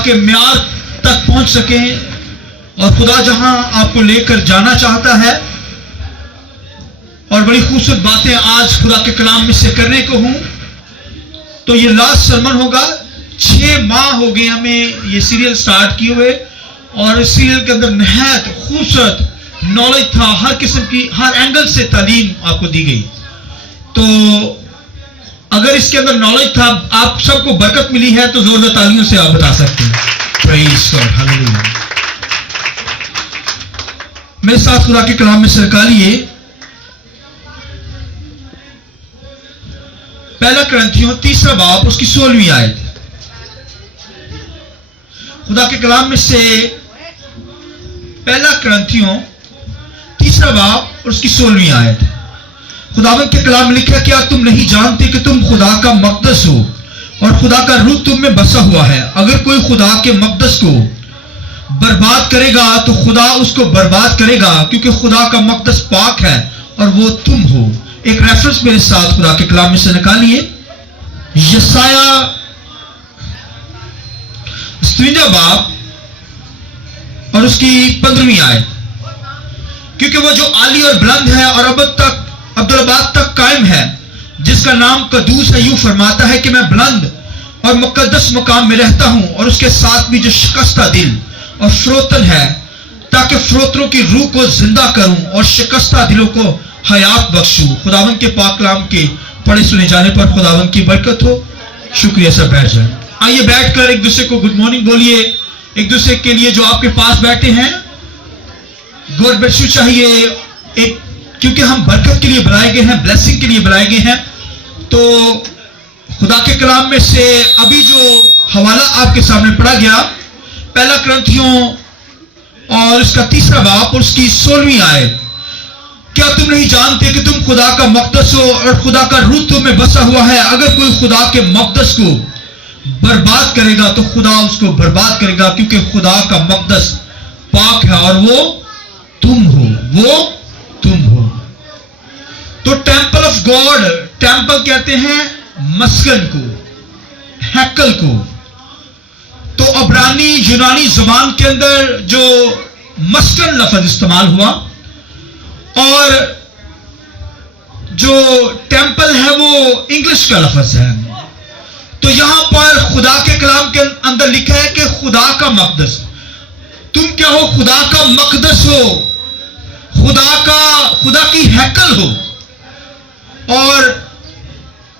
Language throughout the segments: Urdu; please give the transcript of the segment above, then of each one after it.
تاکہ معیار تک پہنچ سکیں اور خدا جہاں آپ کو لے کر جانا چاہتا ہے. اور بڑی خوبصورت باتیں آج خدا کے کلام میں سے کرنے کو ہوں. تو یہ لاسٹ سرمن ہوگا. 6 ماہ ہو گئے ہمیں یہ سیریل سٹارٹ کیے ہوئے اور اس سیریل کے اندر نہایت خوبصورت نالج تھا. ہر قسم کی ہر اینگل سے تعلیم آپ کو دی گئی. تو اگر اس کے اندر نالج تھا, آپ سب کو برکت ملی ہے, تو زوردار تالیوں سے آپ بتا سکتے ہیں. پریز گاڈ, ہاللیلویا. میرے ساتھ خدا کے کلام میں سے نکالیے پہلا کرنتھیوں 3 باب اس کی 16ویں آیت. خدا کے کلام میں سے پہلا کرنتھیوں 3 باب اور اس کی 16ویں آیت. خداوند کے کلام میں لکھا, کیا تم نہیں جانتے کہ تم خدا کا مقدس ہو اور خدا کا روح تم میں بسا ہوا ہے؟ اگر کوئی خدا کے مقدس کو برباد کرے گا تو خدا اس کو برباد کرے گا, کیونکہ خدا کا مقدس پاک ہے اور وہ تم ہو. ایک ریفرنس میرے ساتھ خدا کے کلام میں سے نکالیے, یسایہ 53 باب اور اس کی 15ویں آیت. کیونکہ وہ جو عالی اور بلند ہے اور ابد تک عبدالآباد تک قائم ہے, جس کا نام قدوس ہے, یوں فرماتا ہے کہ میں بلند اور مقدس مقام میں رہتا ہوں, اور اس کے ساتھ بھی جو شکستہ دل اور فروتن ہے, تاکہ فروتنوں کی روح کو زندہ کروں اور شکستہ دلوں کو حیات بخشوں. خداوند کے پاک کلام کے پڑھے سنے جانے پر خداوند کی برکت ہو. شکریہ. سب بیٹھ جائیں. آئیے بیٹھ کر ایک دوسرے کو گڈ مارننگ بولیے. ایک دوسرے کے لیے جو آپ کے پاس بیٹھے ہیں گوڈ بلیس یو چاہیے, ایک کیونکہ ہم برکت کے لیے بنائے گئے ہیں, بلیسنگ کے لیے بنائے گئے ہیں. تو خدا کے کلام میں سے ابھی جو حوالہ آپ کے سامنے پڑھا گیا, پہلا کرنتھیوں اور اس کا 3 باب اور اس کی 16ویں آیت. کیا تم نہیں جانتے کہ تم خدا کا مقدس ہو اور خدا کا روح تم میں بسا ہوا ہے؟ اگر کوئی خدا کے مقدس کو برباد کرے گا تو خدا اس کو برباد کرے گا, کیونکہ خدا کا مقدس پاک ہے اور وہ تم ہو. وہ تم ہو. تو ٹیمپل آف گاڈ, ٹیمپل کہتے ہیں مسکن کو, ہیکل کو. تو عبرانی یونانی زبان کے اندر جو مسکن لفظ استعمال ہوا اور جو ٹیمپل ہے وہ انگلش کا لفظ ہے. تو یہاں پر خدا کے کلام کے اندر لکھا ہے کہ خدا کا مقدس. تم کیا ہو؟ خدا کا مقدس ہو, خدا کی ہیکل ہو اور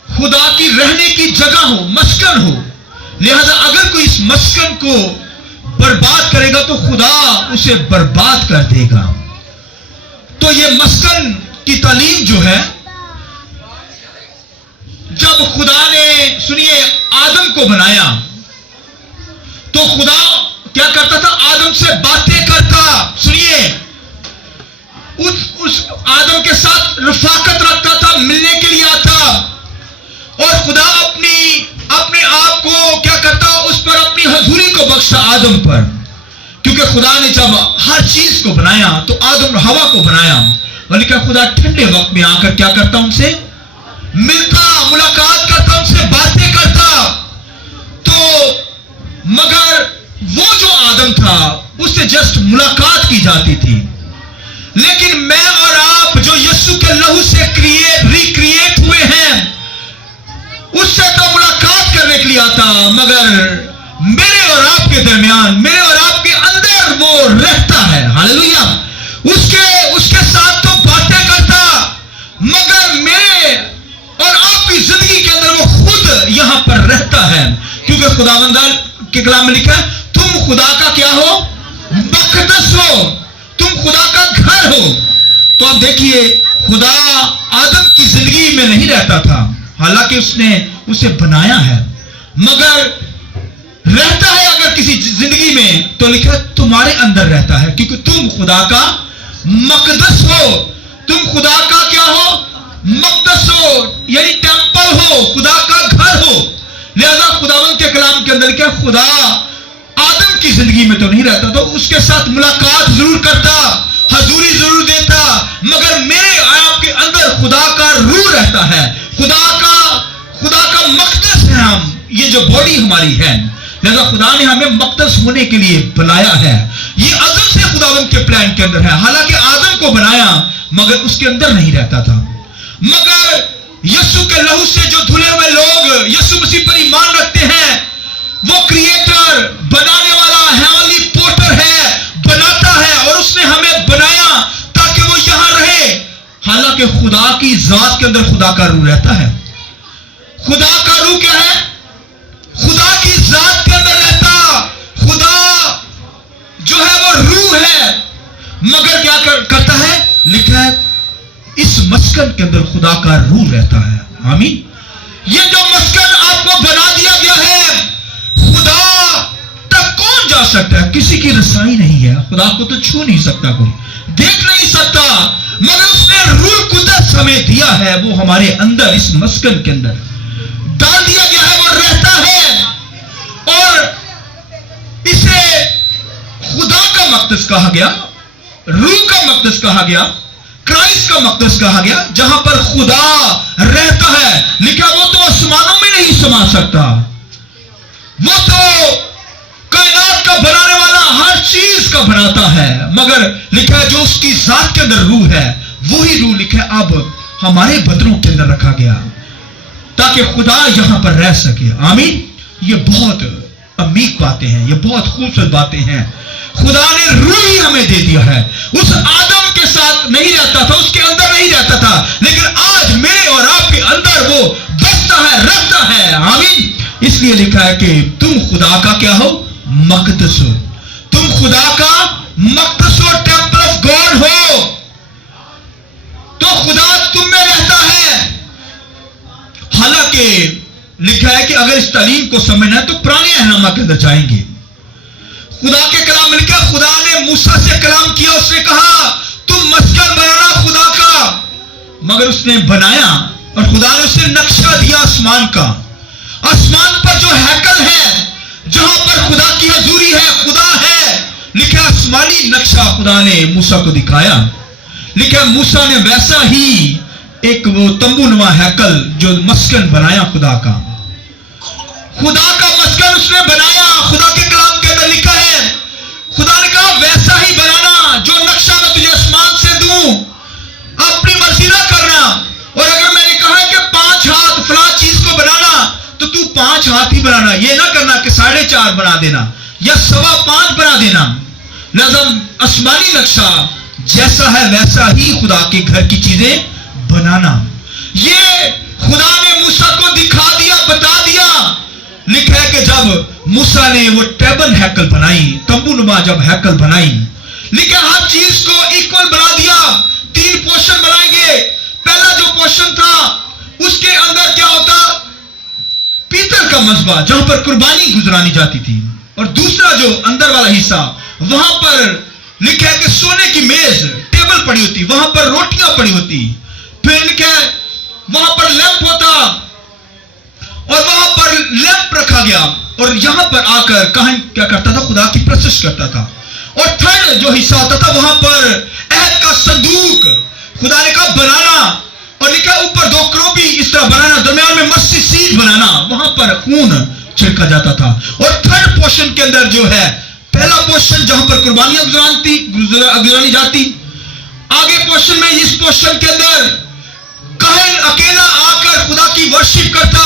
خدا کی رہنے کی جگہ ہو, مسکن ہو. لہذا اگر کوئی اس مسکن کو برباد کرے گا تو خدا اسے برباد کر دے گا. تو یہ مسکن کی تعلیم جو ہے, جب خدا نے سنیے آدم کو بنایا تو خدا کیا کرتا تھا؟ آدم سے باتیں کرتا. سنیے, اس آدم کے ساتھ رفاقت رکھتا تھا, ملنے کے لیے آتا, اور خدا اپنے آپ کو کیا کرتا؟ اس پر اپنی حضوری کو بخشا آدم پر. کیونکہ خدا نے جب ہر چیز کو بنایا تو آدم اور ہوا کو بنایا, بلکہ خدا ٹھنڈے وقت میں آ کر کیا کرتا؟ ان سے ملتا, ملاقات کرتا, ان سے باتیں کرتا. تو مگر وہ جو آدم تھا اس سے جسٹ ملاقات کی جاتی تھی. لیکن میں اور آپ جو یسوع کے لہو سے ریکریٹ ہوئے ہیں, اس سے تو ملاقات کرنے کے لیے آتا, مگر میرے اور آپ کے درمیان, میرے اور آپ کے اندر وہ رہتا ہے. ہاللیلویا. اس کے ساتھ تو باتیں کرتا, مگر میرے اور آپ کی زندگی کے اندر وہ خود یہاں پر رہتا ہے. کیونکہ خداوند کے کلام میں لکھا ہے تم خدا کا کیا ہو؟ مقدس ہو, تم خدا کا گھر ہو. تو اب دیکھیے, خدا آدم کی زندگی میں نہیں رہتا تھا, حالانکہ اس نے اسے بنایا ہے, مگر رہتا ہے اگر کسی زندگی میں تو لکھا تمہارے اندر رہتا ہے, کیونکہ تم خدا کا مقدس ہو. تم خدا کا کیا ہو؟ مقدس ہو, یعنی ٹیمپل ہو, خدا کا گھر ہو. لہذا خداوند کے کلام کے اندر کیا خدا آدم کی زندگی میں تو نہیں رہتا, تو اس کے ساتھ ملاقات ضرور کرتا, حضوری ضرور دیتا, مگر میرے آپ کے اندر خدا کا روح رہتا ہے, خدا کا مقدس ہے ہم. یہ جو باڈی ہماری ہے, لہذا خدا نے ہمیں مقدس ہونے کے لیے بنایا ہے. یہ ازل سے خداوند کے پلان کے اندر ہے. حالانکہ آدم کو بنایا مگر اس کے اندر نہیں رہتا تھا. مگر یسوع کے لہو سے جو دھلے ہوئے لوگ یسوع مسیح پر ایمان رکھتے ہیں، وہ کریٹر، بنانے والا، ہیونلی پورٹر ہے، بناتا ہے، اور اس نے ہمیں بنایا تاکہ وہ یہاں رہے. حالانکہ خدا کی ذات کے اندر خدا کا روح رہتا ہے. خدا کا روح کیا ہے؟ خدا کی ذات کے اندر رہتا. خدا جو ہے وہ روح ہے، مگر کیا کرتا ہے؟ لکھا ہے اس مسکن کے اندر خدا کا روح رہتا ہے. آمین. یہ جو مسکن آپ کو بنا دیا گیا ہے، خدا تک کون جا سکتا ہے؟ کسی کی رسائی نہیں ہے. خدا کو تو چھو نہیں سکتا، کوئی دیکھ نہیں سکتا، مگر اس نے روح قدس ہمیں دیا ہے. وہ ہمارے اندر اس مسکن کے اندر ڈال دیا گیا ہے، وہ رہتا ہے. اور اسے خدا کا مقدس کہا گیا، روح کا مقدس کہا گیا، کرائسٹ کا مقدس کہا گیا، جہاں پر خدا رہتا ہے. لکھا وہ تو آسمانوں میں نہیں سما سکتا. وہ تو کائنات کا بنانے والا ہر چیز کا بناتا ہے، مگر لکھا ہے جو اس کی ذات کے اندر روح ہے، وہی روح لکھا ہے اب ہمارے بدنوں کے اندر رکھا گیا تاکہ خدا یہاں پر رہ سکے. آمین. یہ بہت عمیق باتیں ہیں، یہ بہت خوبصورت باتیں ہیں. خدا نے روح ہی ہمیں دے دیا ہے. اس آدم کے ساتھ نہیں رہتا تھا، اس کے اندر نہیں رہتا تھا، لیکن آج میرے اور آپ کے اندر وہ بستا ہے، رہتا ہے. آمین. اس لیے لکھا ہے کہ تم خدا کا کیا ہو؟ مقدس ہو. تم خدا کا مقدس ہو، ٹیمپل آف گاڈ ہو. تو خدا تم میں رہتا ہے. حالانکہ لکھا ہے کہ اگر اس تعلیم کو سمجھنا ہے تو پرانے اہنامہ کے اندر جائیں گے. خدا کے کلام لکھا، خدا نے موسیٰ سے کلام کیا، اس نے کہا تم مسکن بنانا خدا کا. مگر اس نے بنایا اور خدا نے اسے نقشہ دیا آسمان کا. آسمان پر جو ہیکل ہے، جہاں پر خدا کی حضوری ہے، خدا ہے، لکھا آسمانی نقشہ خدا نے موسیٰ کو دکھایا. لکھا موسیٰ نے ویسا ہی ایک وہ تمبو نما ہیکل جو مسکن بنایا خدا کا. خدا کا مسکن اس نے بنایا. خدا کے کلام کے اندر لکھا ہے خدا نے کہا ویسا ہی بنانا جو نقشہ میں تجھے آسمان سے دوں، اپنی مرضی نہ کرنا. اور اگر میں نے کہا کہ 5 ہاتھ فلاں چیز کو بنانا تو تو 5 ہاتھ ہی بنانا، یہ نہ کرنا کہ 4.5 بنا دینا یا 5.25 بنا دینا. لہذا آسمانی نقشہ جیسا ہے ویسا ہی خدا کے گھر کی چیزیں بنانا. یہ خدا نے موسیٰ کو دکھا دیا، بتا دیا. لکھا ہے کہ جب موسیٰ نے وہ ٹیبل ہیکل بنائی، تمبو نما جب ہیکل بنائی، لکھا ہر چیز کو ایکول بنا دیا. 3 پورشن بنائیں گے. پہلا جو پورشن تھا اس کے اندر کیا ہوتا؟ پیتل کا مذبح جہاں پر قربانی گزرانی جاتی تھی. اور دوسرا جو اندر والا حصہ، وہاں پر لکھا ہے کہ سونے کی میز، ٹیبل پڑی ہوتی، وہاں پر روٹیاں پڑی ہوتی. پھر لکھا ہے وہاں پر لیمپ ہوتا اور وہاں پر لیمپ رکھا گیا. اور یہاں پر آ کر کہاں کیا کرتا تھا؟ خدا کی پرستش کرتا تھا. اور تھرڈ جو حصہ ہوتا تھا وہاں پر عہد کا صندوق خدا نے کہا بنانا. اور لکھا اوپر 2 کروبی اس طرح بنانا، درمیان میں مسجد سیٹ بنانا، وہاں پر خون چھڑکا جاتا تھا. اور تھرڈ پورشن کے اندر جو ہے پہلا پورشن جہاں پر قربانیاں گزرانی جاتی، آگے پورشن میں اس پورشن کے اندر کاہن اکیلا آ کر خدا کی ورشپ کرتا.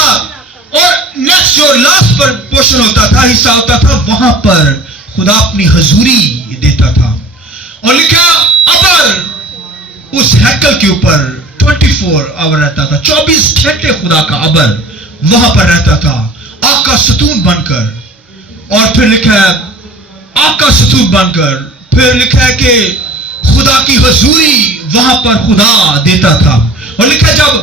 اور نیکسٹ جو لاسٹ پر پورشن ہوتا تھا، حصہ ہوتا تھا، وہاں پر خدا اپنی حضوری دیتا تھا. اور لکھا ابر اس ہیکل کے اوپر 24 آور رہتا تھا. 24 گھنٹے خدا کا ابر وہاں پر رہتا تھا، آگ کا ستون بن کر. اور پھر لکھا ہے آگ کا ستون بن کر. پھر لکھا ہے کہ خدا کی حضوری وہاں پر خدا دیتا تھا. اور لکھا جب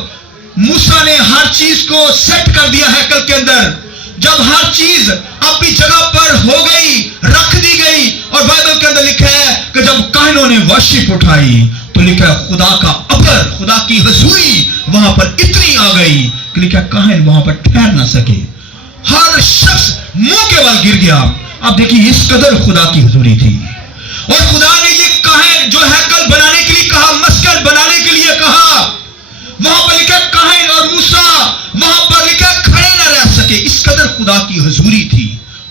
موسیٰ نے ہر چیز کو سیٹ کر دیا ہیکل کے اندر، جب ہر چیز اپنی جگہ پر ہو گئی، رکھ دی گئی، اور بائبل کے اندر لکھا ہے کہ جب کاہنوں نے ورشپ اٹھائی تو لکھا ہے خدا کا ابر، خدا کی حضوری وہاں پر اتنی آ گئی کہ لکھا کاہن وہاں پر ٹھہر نہ سکے. ہر شخص منہ کے بل گر گیا. اب دیکھیے اس قدر خدا کی حضوری تھی. اور خدا نے یہ کاہن جو ہیکل بنانے کے لیے کہا، مسکن بنانے کے لیے کہا، وہاں پر لکھا کاہن اور موسیٰ وہاں پر لکھا کھڑے نہ رہ سکے. اس قدر خدا کی حضوری تھی.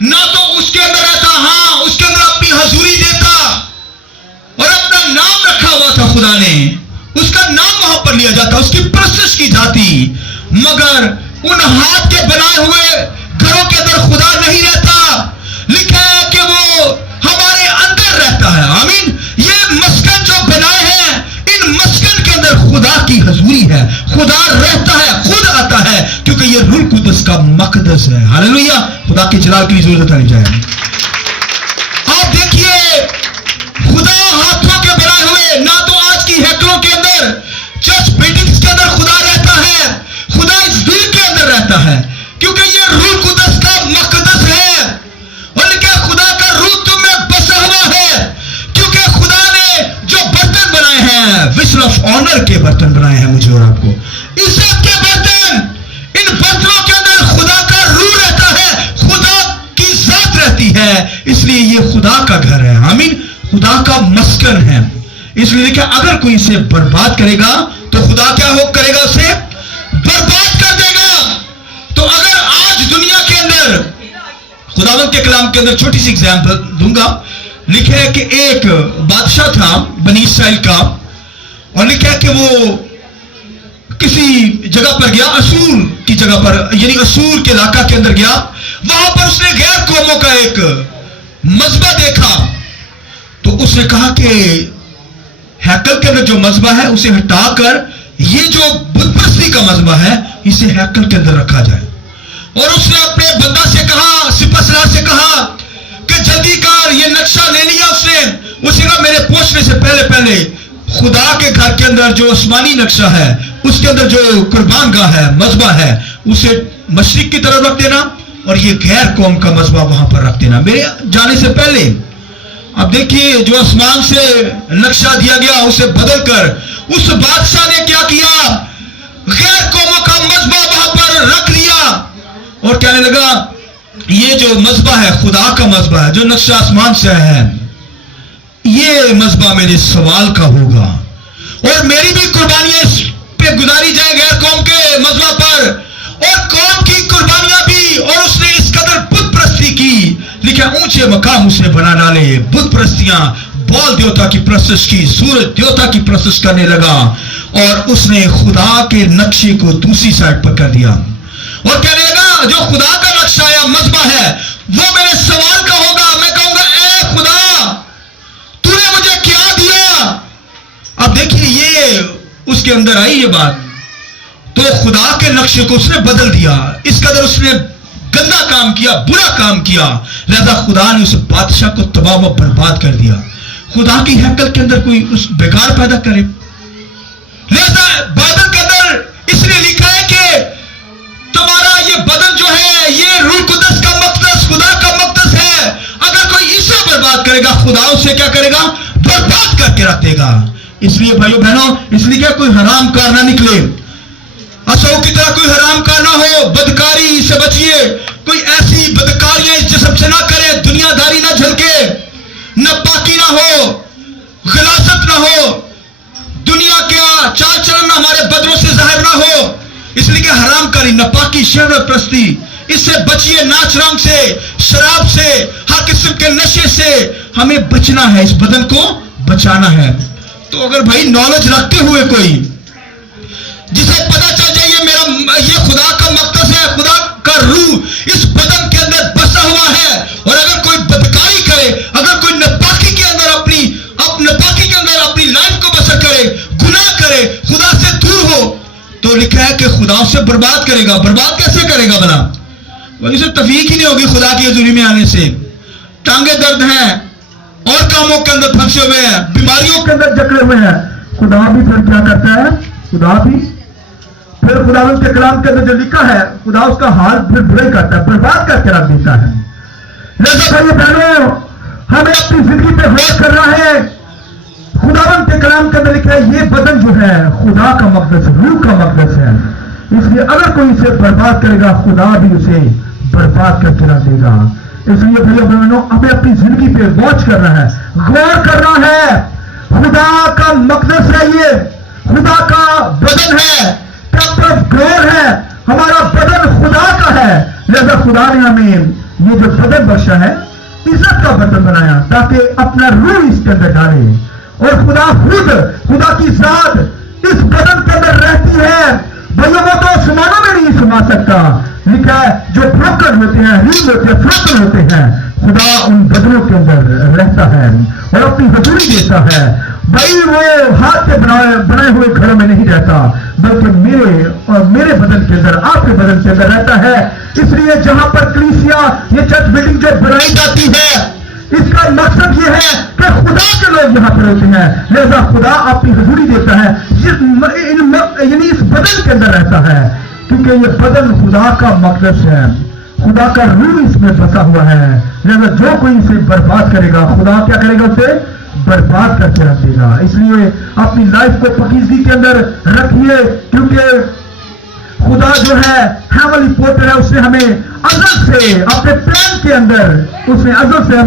نہ تو اس کے اندر رہتا، ہاں اس کے اندر اپنی حضوری دیتا اور اپنا نام رکھا ہوا تھا خدا نے، اس کا نام وہاں پر لیا جاتا، اس کی پرستش کی جاتی، مگر ان ہاتھ کے بنائے ہوئے گھروں کے اندر خدا نہیں رہتا۔ لکھا ہے کہ وہ ہمارے اندر رہتا ہے، آمین۔ یہ مسکن جو بنائے ہیں، ان مسکن کے اندر خدا کی حضوری ہے، خدا رہتا ہے، خود آتا ہے، کیونکہ یہ روح القدس کا مقدس ہے۔ ہاللویا، خدا کے جلال کی ضرورت نہیں جائے۔ آپ دیکھیے، خدا ہاتھوں کے بنائے ہوئے، نہ تو آج کی ہیکلوں کے اندر، چرچ بلڈنگز کے اندر خدا رہتا ہے، خدا اس دل کے اندر رہتا ہے، کیونکہ یہ روح القدس کا مقدس ہے، اور کہ خدا کا روح تم میں بسا ہوا ہے، کیونکہ خدا نے جو برتن بنائے ہیں، ویسل آف آنر کے برتن بنائے ہیں مجھے اور آپ کو، عزت کے برتن، ان برتنوں کے اندر خدا کا روح رہتا ہے، خدا کی ذات رہتی ہے، اس لیے یہ خدا کا گھر ہے، آمین، خدا کا مسکن ہے۔ اس لیے کہ اگر کوئی اسے برباد کرے گا تو خدا کیا ہو کرے گا؟ اسے برباد کر دے گا۔ تو اگر آج دنیا کے اندر، خداوند کے کلام کے اندر چھوٹی سی ایگزامپل دوں گا، لکھا ہے کہ ایک بادشاہ تھا بنی اسرائیل کا، اور لکھا ہے کہ وہ کسی جگہ پر گیا، اسور کی جگہ پر، یعنی اسور کے علاقہ کے اندر گیا، وہاں پر اس نے غیر قوموں کا ایک مذبح دیکھا، تو اس نے کہا کہ ہیکل کے اندر جو مذبح ہے اسے ہٹا کر یہ جو بت پرستی کا مذبح ہے اسے ہیکل کے اندر رکھا جائے۔ اور اس نے اپنے بندہ سے کہا، سپہ سالار سے کہا کہ جلدی کر، یہ نقشہ لے لیا اس نے، اسے کہا میرے پہنچنے سے پہلے پہلے خدا کے گھر کے اندر جو آسمانی نقشہ ہے، اس کے اندر جو قربان گاہ ہے، مذبح ہے، اسے مشرق کی طرف رکھ دینا، اور یہ غیر قوم کا مذبح وہاں پر رکھ دینا میرے جانے سے پہلے۔ اب دیکھیے، جو آسمان سے نقشہ دیا گیا اسے بدل کر اس بادشاہ نے کیا کیا؟ غیر قوموں کا مذبح وہاں پر رکھ لیا، اور کہنے لگا یہ جو مذبح ہے خدا کا مذبح ہے، جو نقشہ آسمان سے ہے، یہ مذبح میرے سوال کا ہوگا، اور میری بھی قربانیاں اس پہ گزاری جائیں غیر قوم کے مذبح پر، اور قوم کی قربانیاں بھی۔ اور اس نے اس قدر بت پرستی کی، لکھا اونچے مقام اسے بنا ڈالے، بت پرستیاں، بال دیوتا کی پرستش کی، سورج دیوتا کی پرستش کرنے لگا، اور اس نے خدا کے نقشے کو دوسری سائڈ پر کر دیا، اور کہنے لگا جو خدا کا نقشہ یا مذبح ہے وہ میرے سوال کا ہوگا۔ میں کہوں گا اے خدا، تو نے مجھے کیا دیا؟ اب دیکھیے، یہ اس کے اندر آئی یہ بات، تو خدا کے نقشے کو اس نے بدل دیا، اس قدر اس نے گندا کام کیا، برا کام کیا، لہذا خدا نے اس بادشاہ کو تباہ و برباد کر دیا۔ خدا کی ہیکل کے اندر کوئی اس بیکار پیدا کرے، لہذا بائبل کے اندر اس نے لکھا ہے کہ تمہارا یہ بدن جو ہے یہ روح القدس کا مقدس، خدا کا مقدس ہے، اگر کوئی اسے برباد کرے گا خدا اسے کیا کرے گا؟ برباد کر کے رکھ دے گا۔ اس لیے بھائیو بہنوں، اس لیے کہ کوئی حرام کار نہ نکلے، اصو کی طرح کوئی حرام کار نہ ہو، بدکاری سے بچیے، کوئی ایسی بدکاریاں اس جسم سے نہ کرے، دنیا داری نہ جھلکے، ناپاکی نہ ہو، غلاظت نہ ہو، دنیا کا چال چلن ہمارے بدنوں سے ظاہر نہ ہو، اس لیے کہ حرام کاری، ناپاکی، شہوت پرستی، اس سے بچیے، ناچ رنگ سے، شراب سے، ہر قسم کے نشے سے ہمیں بچنا ہے، اس بدن کو بچانا ہے۔ تو اگر بھائی نالج رکھتے ہوئے کوئی جسے پتا چل جائے یہ خدا کا مقدس ہے، خدا کا روح اس بدن کے اندر بسا ہوا ہے، اور اگر کوئی بدکاری کرے، اگر کوئی ناپاکی کے اندر اپنی لائف کو بسر کرے، گناہ کرے، خدا سے دور ہو، تو لکھا ہے کہ خدا اسے برباد کرے گا۔ برباد کیسے کرے گا بنا؟ وہ اسے توفیق ہی نہیں ہوگی خدا کی حضوری میں آنے سے، ٹانگیں درد ہیں، اور کاموں کے اندر پھنسے ہوئے ہیں، بیماریوں کے اندر جکڑے ہوئے ہیں، خدا بھی پھر کیا کرتا ہے؟ خدا بھی پھر خداوند کے کلام کے اندر جو لکھا ہے، خدا اس کا حال پھر برا ہی کرتا ہے، برباد کر کے رکھ دیتا ہے۔ لہذا بھائی بہنوں، ہمیں اپنی زندگی پہ غور کرنا ہے۔ خداوند کے کلام کے اندر لکھا ہے یہ بدن جو ہے خدا کا مقدس، روح کا مقدس ہے، اس لیے اگر کوئی اسے برباد کرے گا خدا بھی اسے برباد کر کے رکھ دے گا۔ اس لیے بھائیو بہنوں، ہمیں اپنی زندگی پہ واچ کرنا ہے، غور کرنا ہے۔ خدا کا مقدس ہے، یہ خدا کا بدن ہے، ٹیمپل آف گاڈ ہے، ہمارا بدن خدا کا ہے، لہذا خدا نے ہمیں یہ جو بدن بخشا ہے عزت کا برتن بنایا تاکہ اپنا روح اس کے اندر ڈالے. اور خدا کی ذات اس بدن کے اندر رہتی ہے. بھائیو وہ تو سمانوں میں نہیں سما سکتا. لکھا ہے جو بروکن ہوتے ہیں, ہیل ہوتے ہیں, فروکن ہوتے ہیں, خدا ان بدنوں کے اندر رہتا ہے اور اپنی حضوری دیتا ہے. بھائی وہ ہاتھ سے بنائے ہوئے گھروں میں نہیں رہتا, بلکہ میرے بدن کے اندر, آپ کے بدن کے اندر رہتا ہے. اس لیے جہاں پر کلیسیا یہ چرچ بلڈنگ جو بنائی جاتی ہے, اس کا مقصد یہ ہے کہ خدا کے لوگ یہاں پر ہوتے ہیں, لہذا خدا اپنی حضوری دیتا ہے, یعنی اس بدن کے اندر رہتا ہے, کیونکہ یہ بدن خدا کا مقدس ہے, خدا کا روح اس میں بسا ہوا ہے. لہذا جو کوئی اسے برباد کرے گا, خدا کیا کرے گا, اسے برباد کر کے رکھ دے گا. اس لیے اپنی لائف کو پاکیزگی کے اندر رکھیے, کیونکہ خدا جو ہے ہیونلی پورٹر ہے, اس نے ہمیں ازل سے اپنے پلان کے اندر, اس نے ازل سے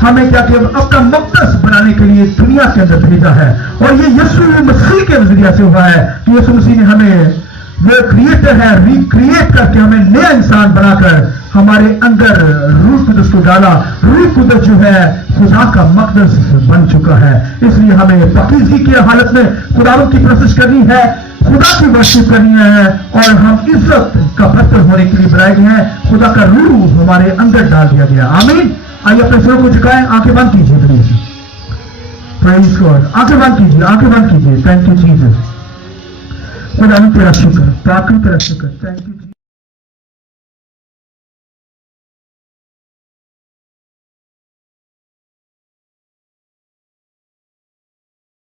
ہمیں کیا کہ اپنا مقدس بنانے کے لیے دنیا کے اندر بھیجا ہے. اور یہ یسوع مسیح کے ذریعے سے ہوا ہے کہ یسوع مسیح نے ہمیں, وہ کریٹر ہے, ریکریٹ کر کے ہمیں نیا انسان بنا کر ہمارے اندر روح قدس کو ڈالا. روح قدس جو ہے خدا کا مقدس بن چکا ہے. اس لیے ہمیں پاکیزگی کی حالت میں خداوند کی پرستش کرنی ہے, خدا کی ورشپ کرنی ہے, اور ہم عزت کا برتن ہونے کے لیے بنائے گئے ہیں. خدا کا روح ہمارے اندر ڈال دیا گیا. آمین. آئیے اپنے سروں کو جھکائیں, آنکھیں بند کیجیے پلیز. Praise God. آنکھیں بند کیجیے, آنکھیں بند کیجیے. Thank you Jesus. خدا تیرا شکر, پاک تیرا شکر. Thank you.